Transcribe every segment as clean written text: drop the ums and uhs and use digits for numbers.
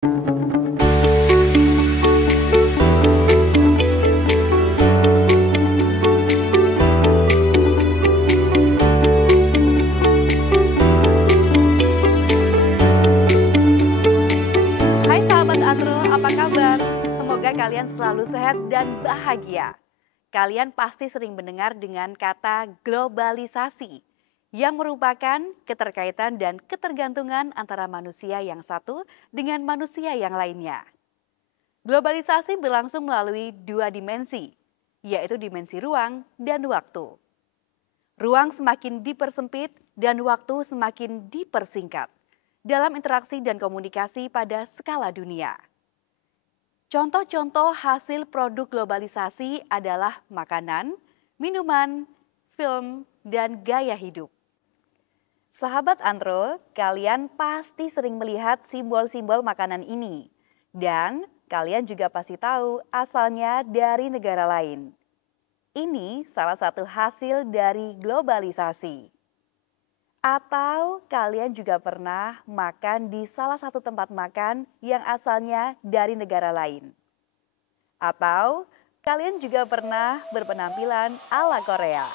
Hai sahabat Atro, apa kabar? Semoga kalian selalu sehat dan bahagia. Kalian pasti sering mendengar dengan kata globalisasi, yang merupakan keterkaitan dan ketergantungan antara manusia yang satu dengan manusia yang lainnya. Globalisasi berlangsung melalui dua dimensi, yaitu dimensi ruang dan waktu. Ruang semakin dipersempit dan waktu semakin dipersingkat dalam interaksi dan komunikasi pada skala dunia. Contoh-contoh hasil produk globalisasi adalah makanan, minuman, film, dan gaya hidup. Sahabat Antro, kalian pasti sering melihat simbol-simbol makanan ini. Dan kalian juga pasti tahu asalnya dari negara lain. Ini salah satu hasil dari globalisasi. Atau kalian juga pernah makan di salah satu tempat makan yang asalnya dari negara lain. Atau kalian juga pernah berpenampilan ala Korea.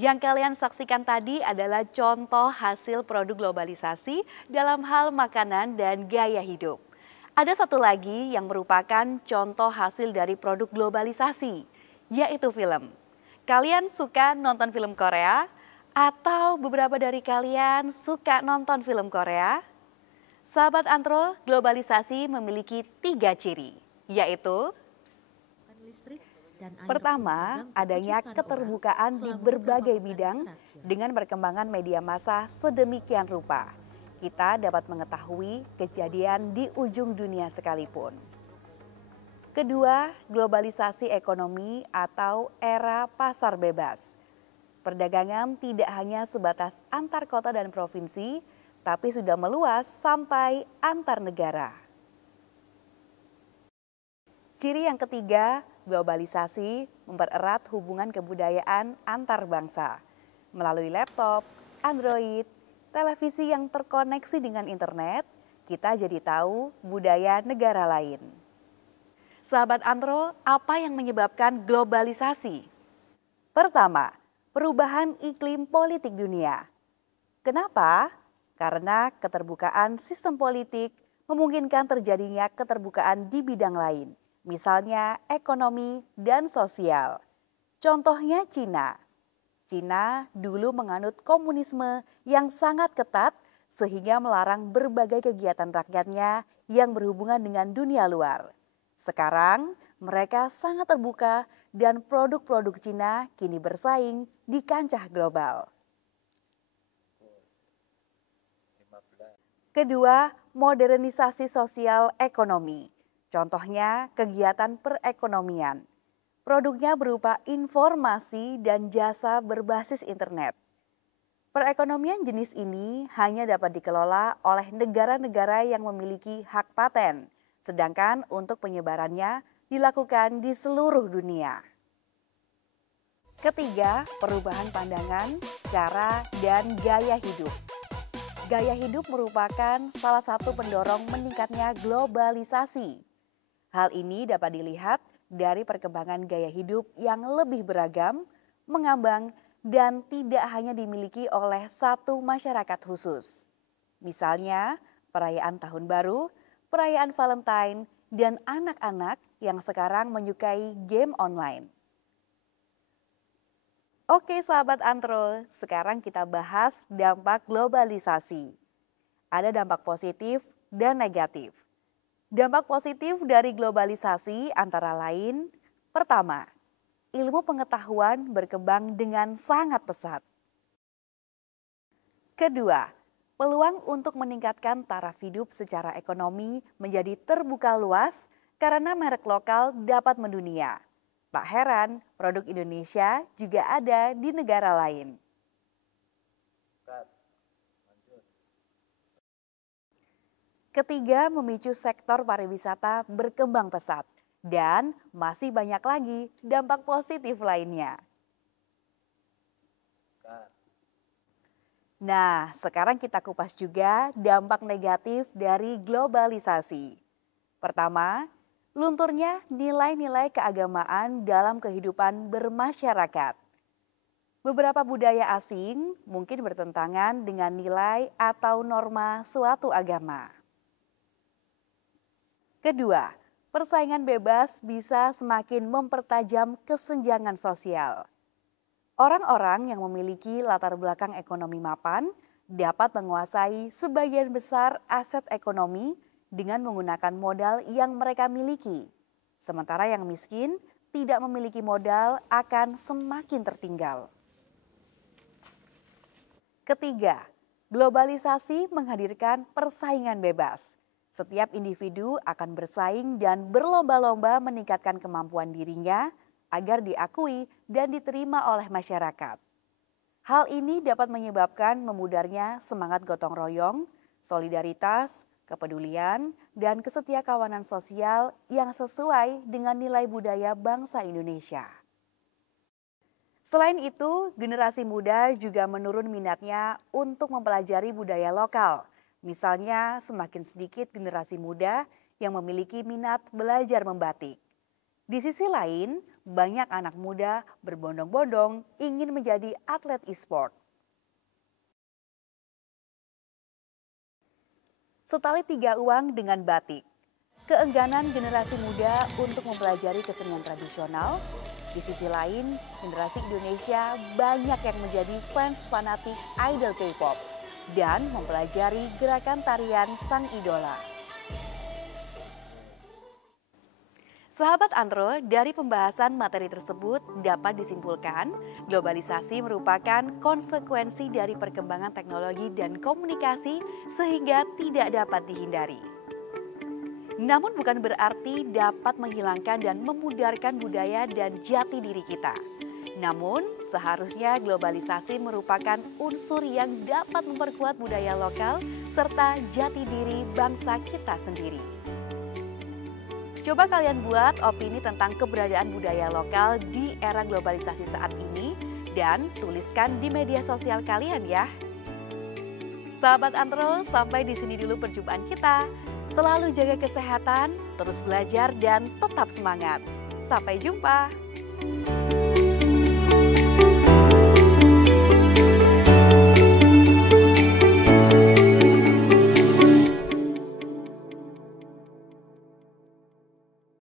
Yang kalian saksikan tadi adalah contoh hasil produk globalisasi dalam hal makanan dan gaya hidup. Ada satu lagi yang merupakan contoh hasil dari produk globalisasi, yaitu film. Kalian suka nonton film Korea? Atau beberapa dari kalian suka nonton film Korea? Sahabat Antro, globalisasi memiliki 3 ciri, yaitu pertama, adanya keterbukaan di berbagai bidang dengan perkembangan media massa sedemikian rupa. Kita dapat mengetahui kejadian di ujung dunia sekalipun. Kedua, globalisasi ekonomi atau era pasar bebas. Perdagangan tidak hanya sebatas antar kota dan provinsi, tapi sudah meluas sampai antar negara. Ciri yang ketiga, globalisasi mempererat hubungan kebudayaan antar bangsa melalui laptop, Android, televisi yang terkoneksi dengan internet. Kita jadi tahu budaya negara lain. Sahabat Antro, apa yang menyebabkan globalisasi? Pertama, perubahan iklim politik dunia. Kenapa? Karena keterbukaan sistem politik memungkinkan terjadinya keterbukaan di bidang lain, misalnya ekonomi dan sosial. Contohnya Cina. Cina dulu menganut komunisme yang sangat ketat sehingga melarang berbagai kegiatan rakyatnya yang berhubungan dengan dunia luar. Sekarang mereka sangat terbuka dan produk-produk Cina kini bersaing di kancah global. Kedua, modernisasi sosial ekonomi. Contohnya kegiatan perekonomian. Produknya berupa informasi dan jasa berbasis internet. Perekonomian jenis ini hanya dapat dikelola oleh negara-negara yang memiliki hak paten, sedangkan untuk penyebarannya dilakukan di seluruh dunia. Ketiga, perubahan pandangan, cara, dan gaya hidup. Gaya hidup merupakan salah satu pendorong meningkatnya globalisasi. Hal ini dapat dilihat dari perkembangan gaya hidup yang lebih beragam, mengambang, dan tidak hanya dimiliki oleh satu masyarakat khusus. Misalnya, perayaan Tahun Baru, perayaan Valentine, dan anak-anak yang sekarang menyukai game online. Oke sahabat Antro, sekarang kita bahas dampak globalisasi. Ada dampak positif dan negatif. Dampak positif dari globalisasi antara lain, pertama, ilmu pengetahuan berkembang dengan sangat pesat. Kedua, peluang untuk meningkatkan taraf hidup secara ekonomi menjadi terbuka luas karena merek lokal dapat mendunia. Tak heran, produk Indonesia juga ada di negara lain. Ketiga, memicu sektor pariwisata berkembang pesat dan masih banyak lagi dampak positif lainnya. Nah, sekarang kita kupas juga dampak negatif dari globalisasi. Pertama, lunturnya nilai-nilai keagamaan dalam kehidupan bermasyarakat. Beberapa budaya asing mungkin bertentangan dengan nilai atau norma suatu agama. Kedua, persaingan bebas bisa semakin mempertajam kesenjangan sosial. Orang-orang yang memiliki latar belakang ekonomi mapan dapat menguasai sebagian besar aset ekonomi dengan menggunakan modal yang mereka miliki. Sementara yang miskin tidak memiliki modal akan semakin tertinggal. Ketiga, globalisasi menghadirkan persaingan bebas. Setiap individu akan bersaing dan berlomba-lomba meningkatkan kemampuan dirinya agar diakui dan diterima oleh masyarakat. Hal ini dapat menyebabkan memudarnya semangat gotong royong, solidaritas, kepedulian, dan kesetiakawanan sosial yang sesuai dengan nilai budaya bangsa Indonesia. Selain itu, generasi muda juga menurun minatnya untuk mempelajari budaya lokal. Misalnya, semakin sedikit generasi muda yang memiliki minat belajar membatik. Di sisi lain, banyak anak muda berbondong-bondong ingin menjadi atlet e-sport. Setali tiga uang dengan batik, keengganan generasi muda untuk mempelajari kesenian tradisional. Di sisi lain, generasi Indonesia banyak yang menjadi fans fanatik idol K-pop dan mempelajari gerakan tarian sang idola. Sahabat Antro, dari pembahasan materi tersebut dapat disimpulkan globalisasi merupakan konsekuensi dari perkembangan teknologi dan komunikasi sehingga tidak dapat dihindari. Namun bukan berarti dapat menghilangkan dan memudarkan budaya dan jati diri kita. Namun seharusnya globalisasi merupakan unsur yang dapat memperkuat budaya lokal serta jati diri bangsa kita sendiri. Coba kalian buat opini tentang keberadaan budaya lokal di era globalisasi saat ini dan tuliskan di media sosial kalian ya. Sahabat Antro, sampai di sini dulu perjumpaan kita. Selalu jaga kesehatan, terus belajar dan tetap semangat. Sampai jumpa.